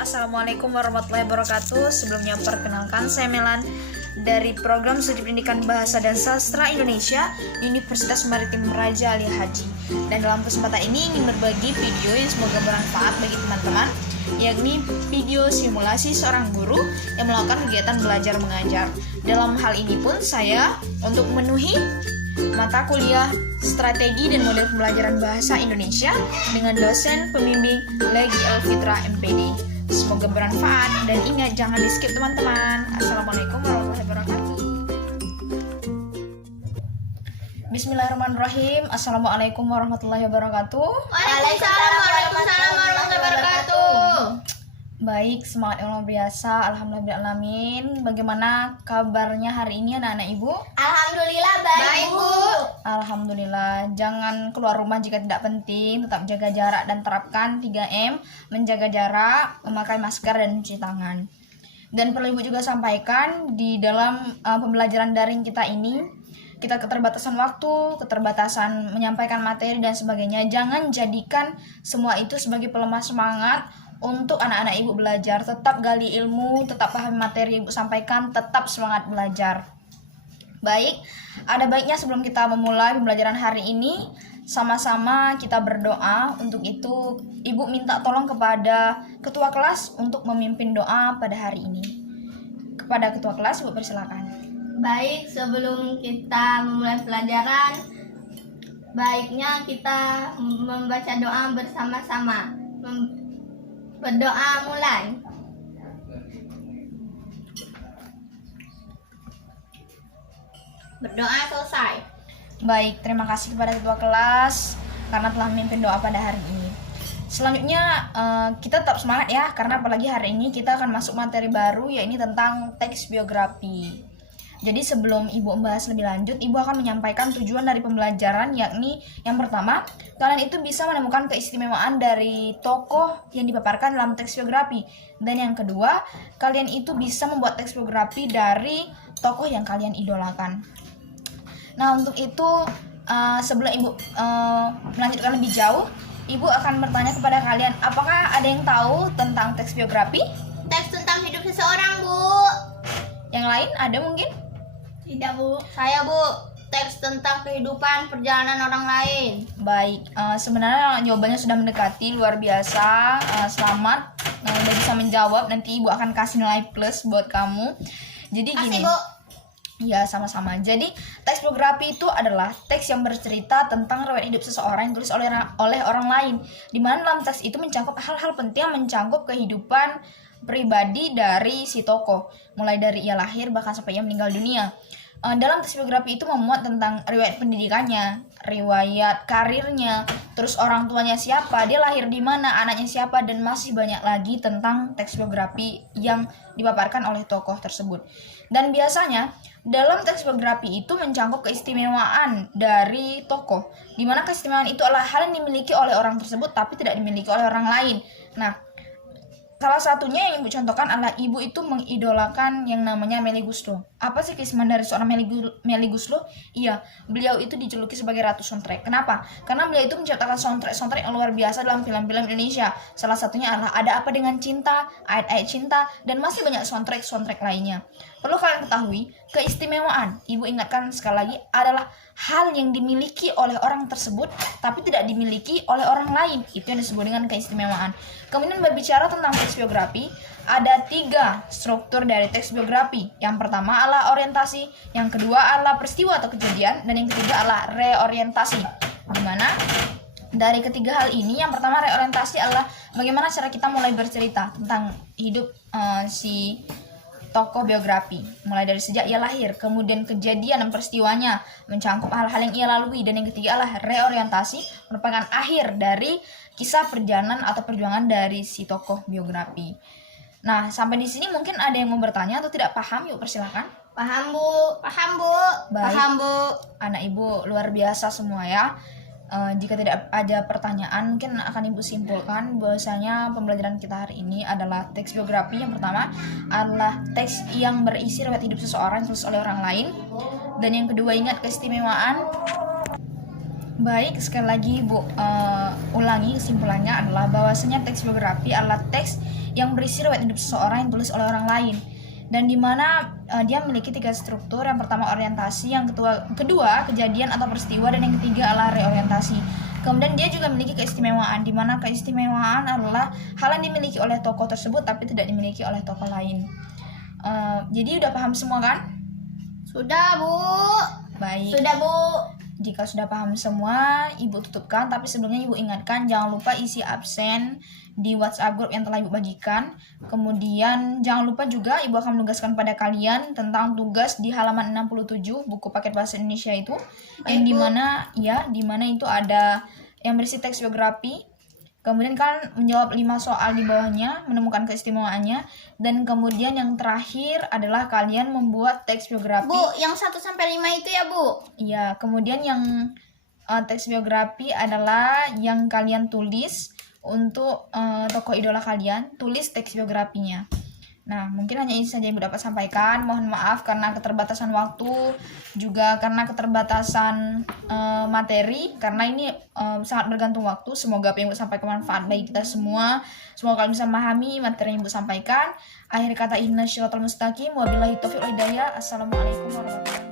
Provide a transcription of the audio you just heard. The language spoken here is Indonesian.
Assalamualaikum warahmatullahi wabarakatuh. Sebelumnya perkenalkan, saya Melan dari Program Studi Pendidikan Bahasa dan Sastra Indonesia Universitas Maritim Raja Ali Haji. Dan dalam kesempatan ini ingin berbagi video yang semoga bermanfaat bagi teman-teman, yakni video simulasi seorang guru yang melakukan kegiatan belajar mengajar. Dalam hal ini pun saya untuk memenuhi mata kuliah Strategi dan Model Pembelajaran Bahasa Indonesia dengan dosen pembimbing Legi Elfitra MPD. Semoga bermanfaat dan ingat jangan di skip teman-teman. Assalamualaikum warahmatullahi wabarakatuh. Bismillahirrahmanirrahim. Assalamualaikum warahmatullahi wabarakatuh. Waalaikumsalam warahmatullahi wabarakatuh. Baik, semangat yang luar biasa. Alhamdulillahirrahmanirrahim. Bagaimana kabarnya hari ini anak-anak ibu? Alhamdulillah baik, Bu. Alhamdulillah. Jangan keluar rumah jika tidak penting. Tetap jaga jarak dan terapkan 3M. Menjaga jarak, memakai masker dan mencuci tangan. Dan perlu ibu juga sampaikan di dalam pembelajaran daring kita ini, kita keterbatasan waktu, keterbatasan menyampaikan materi dan sebagainya. Jangan jadikan semua itu sebagai pelemah semangat untuk anak-anak ibu belajar. Tetap gali ilmu, tetap pahami materi ibu sampaikan, tetap semangat belajar. Baik, ada baiknya sebelum kita memulai pembelajaran hari ini, sama-sama kita berdoa. Untuk itu, ibu minta tolong kepada ketua kelas untuk memimpin doa pada hari ini. Kepada ketua kelas, ibu persilakan. Baik, sebelum kita memulai pelajaran, baiknya kita membaca doa bersama-sama. Berdoa mulai. Berdoa selesai. Baik, terima kasih kepada ketua kelas karena telah memimpin doa pada hari ini. Selanjutnya kita tetap semangat ya, karena apalagi hari ini kita akan masuk materi baru, yaitu tentang teks biografi. Jadi sebelum ibu membahas lebih lanjut, ibu akan menyampaikan tujuan dari pembelajaran, yakni yang pertama, kalian itu bisa menemukan keistimewaan dari tokoh yang dipaparkan dalam teks biografi. Dan yang kedua, kalian itu bisa membuat teks biografi dari tokoh yang kalian idolakan. Nah, untuk itu sebelum ibu melanjutkan lebih jauh, ibu akan bertanya kepada kalian, apakah ada yang tahu tentang teks biografi? Teks tentang hidup seseorang, Bu. Yang lain ada mungkin? Tidak, Bu. Saya, Bu. Teks tentang kehidupan perjalanan orang lain. Baik, sebenarnya jawabannya sudah mendekati, luar biasa. Selamat, udah bisa menjawab. Nanti ibu akan kasih nilai plus buat kamu. Jadi gini. Kasih, Bu. Ya, sama-sama. Jadi, teks biografi itu adalah teks yang bercerita tentang riwayat hidup seseorang yang ditulis oleh orang lain. Di mana dalam teks itu mencangkup hal-hal penting yang mencangkup kehidupan pribadi dari si tokoh, mulai dari ia lahir bahkan sampai ia meninggal dunia. Dalam teks biografi itu memuat tentang riwayat pendidikannya, riwayat karirnya, terus orang tuanya siapa, dia lahir di mana, anaknya siapa, dan masih banyak lagi tentang teks biografi yang dipaparkan oleh tokoh tersebut. Dan biasanya dalam teks biografi itu mencangkup keistimewaan dari tokoh, di mana keistimewaan itu adalah hal yang dimiliki oleh orang tersebut tapi tidak dimiliki oleh orang lain. Nah, salah satunya yang ibu contohkan adalah ibu itu mengidolakan yang namanya Melly Goeslaw. Apa sih keistimewaan dari seorang Melly Goeslaw? Iya, beliau itu dijuluki sebagai Ratu Soundtrack. Kenapa? Karena beliau itu menciptakan soundtrack yang luar biasa dalam film-film Indonesia. Salah satunya adalah Ada Apa Dengan Cinta, Ayat-Ayat Cinta, dan masih banyak soundtrack lainnya. Perlu kalian ketahui, keistimewaan, ibu ingatkan sekali lagi, adalah hal yang dimiliki oleh orang tersebut tapi tidak dimiliki oleh orang lain. Itu yang disebut dengan keistimewaan. Kemudian berbicara tentang teks biografi, ada 3 struktur dari teks biografi. Yang pertama adalah orientasi, yang kedua adalah peristiwa atau kejadian, dan yang ketiga adalah reorientasi. Dimana dari ketiga hal ini, yang pertama reorientasi adalah bagaimana cara kita mulai bercerita tentang hidup si tokoh biografi, mulai dari sejak ia lahir, kemudian kejadian dan peristiwanya, mencangkup hal-hal yang ia lalui, dan yang ketiga adalah reorientasi, merupakan akhir dari kisah perjalanan atau perjuangan dari si tokoh biografi. Nah, sampai di sini mungkin ada yang mau bertanya atau tidak paham, yuk persilakan. Paham, Bu. Paham, Bu. Baik. Paham, Bu. Anak ibu luar biasa semua ya. Jika tidak ada pertanyaan, mungkin akan ibu simpulkan bahwasanya pembelajaran kita hari ini adalah teks biografi. Yang pertama adalah teks yang berisi riwayat hidup seseorang ditulis oleh orang lain, dan yang kedua ingat keistimewaan. Baik, sekali lagi ibu ulangi, kesimpulannya adalah bahwasanya teks biografi adalah teks yang berisi riwayat hidup seseorang yang ditulis oleh orang lain, dan dimana dia memiliki 3 struktur. Yang pertama orientasi, yang kedua kejadian atau peristiwa, dan yang ketiga adalah reorientasi. Kemudian dia juga memiliki keistimewaan, di mana keistimewaan adalah hal yang dimiliki oleh tokoh tersebut tapi tidak dimiliki oleh tokoh lain. Jadi udah paham semua kan? Sudah, Bu. Baik. Sudah, Bu. Jika sudah paham semua, Ibu tutupkan. Tapi sebelumnya Ibu ingatkan, jangan lupa isi absen di WhatsApp group yang telah Ibu bagikan. Kemudian jangan lupa juga Ibu akan menugaskan pada kalian tentang tugas di halaman 67 buku paket bahasa Indonesia itu, yang dimana itu ada yang berisi teks biografi. Kemudian kalian menjawab 5 soal di bawahnya, menemukan keistimewaannya, dan kemudian yang terakhir adalah kalian membuat teks biografi. Bu, yang 1 sampai 5 itu ya, Bu? Iya, kemudian yang teks biografi adalah yang kalian tulis untuk tokoh idola kalian, tulis teks biografinya. Nah, mungkin hanya ini saja yang Ibu dapat sampaikan. Mohon maaf karena keterbatasan waktu, juga karena keterbatasan materi, karena ini sangat bergantung waktu. Semoga apa yang Ibu sampaikan bermanfaat bagi kita semua. Semoga kalian bisa memahami materi yang Ibu sampaikan. Akhir kata, ihdinas siratal mustaqim, wabillahi taufiq wal hidayah. Assalamualaikum warahmatullahi wabarakatuh.